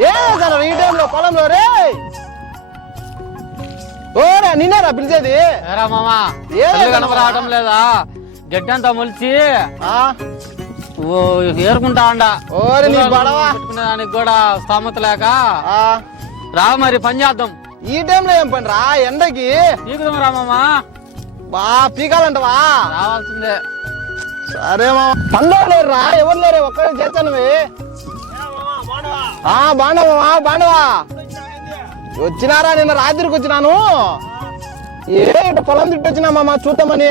ఏ ఈ టైంలో పొలంలో రే! ఓరా నిన్నేరా పిలిచేది? ఏరా మామ ఏ కళ్ళు కనపరావటం లేదా? గడ్డంతా మొలిచి ఆ, ఓ ఏరుకుంటా అండ ఓరి నీ దానికి కూడా స్తోమత లేక ఆ, రా మరి పని చేద్దాం. ఈ టైంలో ఏం పని రా? ఎండకి? పీకుదాం రా మామ. బా పీకాలంటవా? రావాల్సిందే. సరే మా పండుగ లేరు రా ఎవరు లేరు? ఒక్కడే చేస్తాను ఆ బాండవా బాండవా వచ్చినారా? నిన్న రాత్రికి వచ్చినాను. ఏ ఇటు పొలం తిట్టి వచ్చినా మామ చూద్దామని.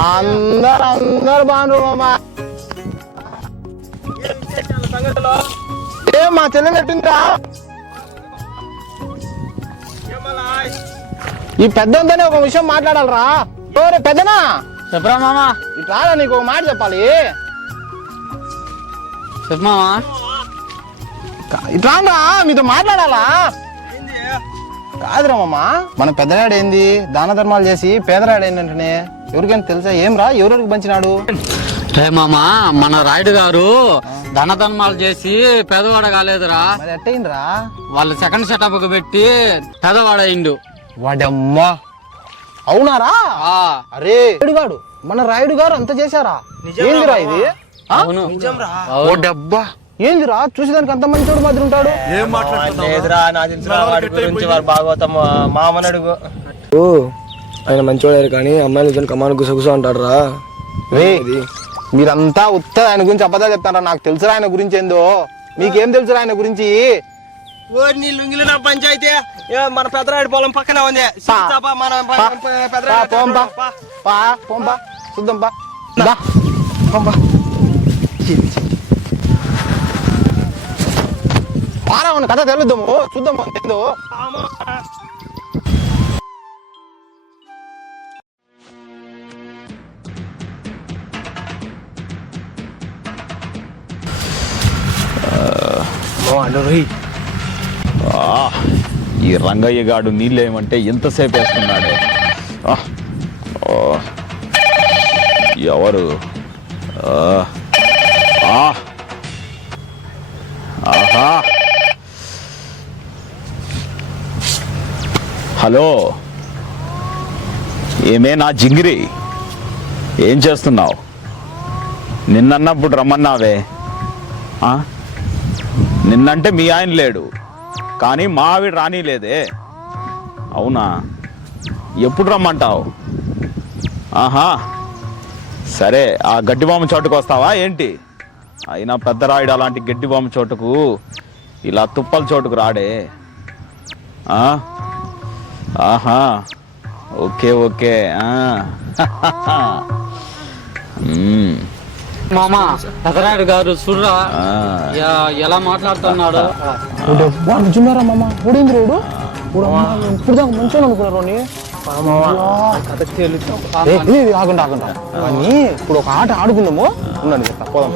అందరు అందరు మామ. ఏ మా చెల్లెలు ఎట్టుందిరా? ఈ పెద్దంతనే ఒక విషయం మాట్లాడాలరా. ఓరే పెద్దనా? చెప్పరా మామ. ఇటు రారా నీకు ఒక మాట చెప్పాలి. చెప్పు మామ ఇటు రారా మీతో మాట్లాడాలా? కాదురా మామ. మన పెద్దనాడు ఏంది దాన ధర్మాలు చేసి పేదరాడు ఏంటంటే ఎవరికైనా తెలుసా? ఏం రా ఎవరికి పంచినాడు? హే మామ మన రాయుడు గారు ధనధర్మాలు చేసి పెదవాడ కాలేదురా. మరి ఎట్టయిందిరా? వాళ్ళు సెకండ్ సెటప్ పెట్టి పెదవాడయిండు. వాడమ్మా. అవునారా? ఆ, అరే రాయుడు గారు మన రాయుడు గారు అంత చేశారా? ఏందిరా ఇది? అవును. ఓ డబ్బా. ఏందిరా? చూసేదానికి అంత మంచోడు మాదిరి ఉంటాడు. లేదురా నాకు తెలిసిన వాడి గురించి వాడు భాగవతం మామని అడుగు ఓ ఆయన మంచివాడారు కానీ అమ్మాయిలు ఇద్దరు కమాను గుసగుస అంటాడు రా రే మీరంతా ఉత్త ఆయన గురించి అబద్ధాలు చెప్తారా? నాకు తెలుసురా ఆయన గురించి ఏందో. మీకేం తెలుసురా ఆయన గురించి? ఓ నీ లుంగిలో నా పంచాయతీ. ఏ, మన పెద్దరాడి పొలం పక్కనే ఉంది. మన పా, పెద్దరాడి పా, పోంపా. పా పోంపా. చూద్దాం పా దా, పోంపా పారా ఉన్న కథ తెలుద్దాము. చూద్దాము ఏందో. ఆ, ఈ రంగయ్య గాడు నీళ్ళేమంటే ఎంతసేపు వేస్తున్నాడే? ఎవరు? ఆహా. హలో. ఏమే నా జింగిరి? ఏం చేస్తున్నావు? నిన్నన్నప్పుడు రమ్మన్నావే. ఆ? నిన్నంటే మీ ఆయన లేడు. కానీ మా ఆవిడ రానీలేదే. అవునా? ఎప్పుడు రమ్మంటావు? ఆహా. సరే ఆ గడ్డిబామ చోటుకు వస్తావా ఏంటి? అయినా పెద్ద రాయుడు అలాంటి గడ్డి బామ్మ చోటుకు ఇలా తుప్పల చోటుకు రాడే. ఆ? ఆహా. Okay okay. ఆ. మ్మ్. మామ పెదరాయుడు గారు చూడరా? ఎలా మాట్లాడుతున్నాడు? వాడు నిజమేరా మామ? ఊడింది రోడు? ఇప్పుడు దాకా మంచిగా అనుకున్నారు ఆగండి ఆగండి. కానీ ఇప్పుడు ఒక ఆట ఆడుకుందాము. ఉండండి చెప్తా పోదాం.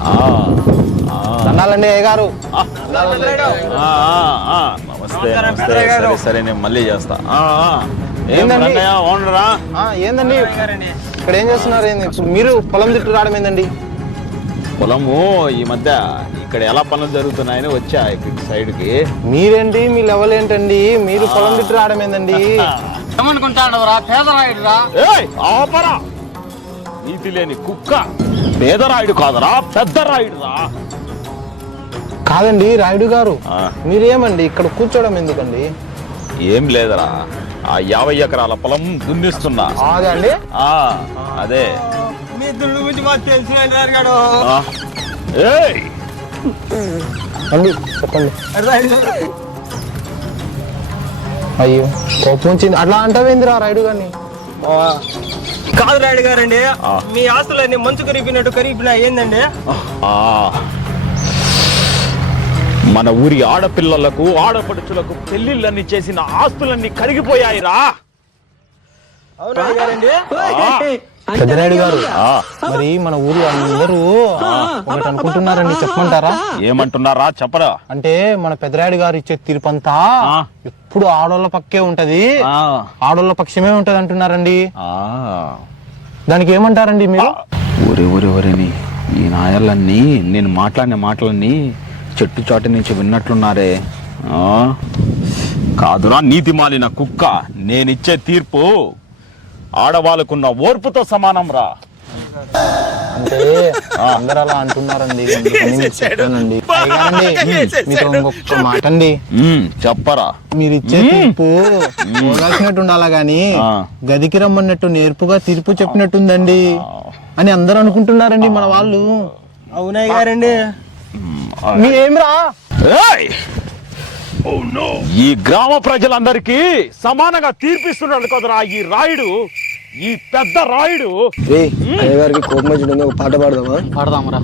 పా. ఆ. ఆ. దండాలండి అయ్య గారు. ఆ, ఆ, ఆ, నమస్తే నమస్తే. సరే సరే నేను మళ్ళీ చేస్తా. ఆ, ఆ. ఏం ఏందండి? ఓనరా? ఏందండి? ఇక్కడ ఏం చేస్తున్నారు? ఏంది? మీరు పొలం తిట్టు రావడం ఏందండి? పొలము ఈ మధ్య ఇక్కడ ఎలా పనులు జరుగుతున్నాయని వచ్చా ఇక్కడి సైడ్కి. మీరేంటి? మీ లెవెల్ ఏంటండి? మీరు పొలం తిట్టు రావడం ఏందండి? ఏమనుకుంటాడు రా పేదరాయుడు రా ఏయ్ ఆపరా. నీతి లేని కుక్క. పేదరాయుడు కాదురా పెద్ద రాయుడు రా కాదండి రాయుడు గారు. మీరేమండి ఇక్కడ కూర్చోవడం ఎందుకండి? ఏం లేదరా ఆ యాభై ఎకరాల పొలం దున్నిస్తున్నా. అదే అదే. మీ గురించి మాకు తెలిసిన గాడు ఆ. ఏయ్! అండి చెప్పండి. అయ్యో కోపం వచ్చింది. అట్లా అంటావేందిరా రాయుడు గారిని? కాదు రాయుడు గారండి. ఆ. మీ ఆస్తులన్నీ మంచు కరిగిపోయినట్టు కరిగిపోయినా ఏందండి? ఆ. మన ఊరి ఆడపిల్లలకు ఆడపడుచులకు పెళ్ళిళ్ళన్ని చేసిన ఆస్తులన్నీ కరిగిపోయాయిరా. అవునా గారండి. పెద్దరాయుడు గారు. ఆ, మరి మన ఊరు అందరూ ఒకటి అనుకుంటున్నారండి చెప్పమంటారా? ఏమంటున్నారా? చెప్పరా. అంటే మన పెద్దరాయుడు గారు ఇచ్చే తీర్పంతా ఆ. ఎప్పుడు ఆడోళ్ళ పక్కే ఉంటది. ఆ, ఆడోళ్ళ పక్షమే ఉంటది అంటున్నారండి. ఆ. దానికి ఏమంటారండి మీరు? ఒరే ఒరే ఒరే నీ ఈ నాయర్లన్నీ నేను మాట్లాడిన మాటలన్నీ చెట్టు చాటు నుంచి విన్నట్లున్నారే. ఆ? కాదురా నీతి మాలిన కుక్క నేనిచ్చే తీర్పు ఆడవాళ్ళకున్న ఓర్పుతో సమానం రా. అంటే అందరూ అలా అంటున్నారండి మీతో ఇంకొక మాట అండి చెప్పరా. మీరు ఇచ్చే తీర్పు పోగాల్సినట్టు ఉండాలా గాని. గదికి రమ్మన్నట్టు నేర్పుగా తీర్పు చెప్పినట్టుందండి అని అందరూ అనుకుంటున్నారండి మన వాళ్ళు. అవునాయి గారండి. మీరేమిరా ఏయ్! ఈ గ్రామ ప్రజలందరికీ సమానంగా తీర్పిస్తున్నాడు కదరా ఈ రాయుడు ఈ పెద్ద రాయుడు. అయ్యగారికి కోపం వచ్చింది ఒక పాట పాడదామా? పాడదాంరా.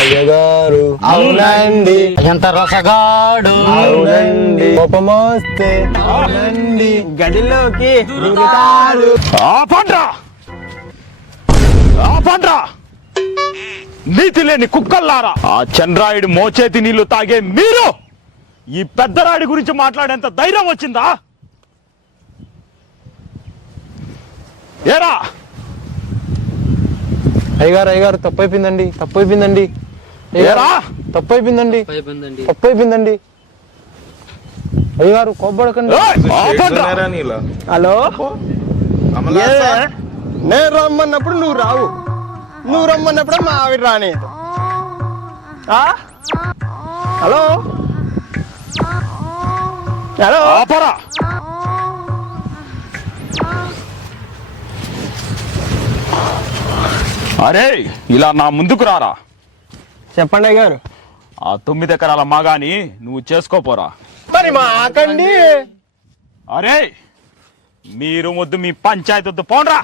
అయ్యగారు అవునండి. ఎంత రసగాడు. అవునండి. కోపమొస్తే అవునండి. గదిలోకి ఆపండ్రా. ఆపండ్రా. నీతి లేని కుక్కల్లారా. ఆ చంద్రాయుడు మోచేతి నీళ్ళు తాగే మీరు. ఈ పెద్దరాయుడి గురించి మాట్లాడేంత ధైర్యం వచ్చిందా? ఏరా? అయ్యగారు అయ్యగారు తప్పు అయిపోయిందండి తప్పు అయిపోయిందండి ఏరా తప్పు అయిపోయిందండి తప్పు అయిపోయిందండి అయ్యగారు కోప్పడకండి హలో? నేను రమ్మన్నప్పుడు నువ్వు రావు. నువ్వు రమ్మన్నప్పుడు మా ఆవిడ రాని ఆ? హలో? హలో. ఆపరా అరే ఇలా నా ముందుకు రారా. చెప్పండి గారు ఆ తొమ్మిది ఎకరాల మగాని నువ్వు చేసుకోపోరా మరి మాకండి అరే మీరు వద్దు మీ పంచాయతీ వద్దు పోండ్రా.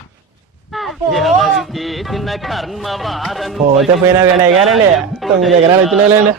పోతే పోయినా కానీ గారండి తొమ్మిది ఎకరాలు వచ్చినాయిలేండి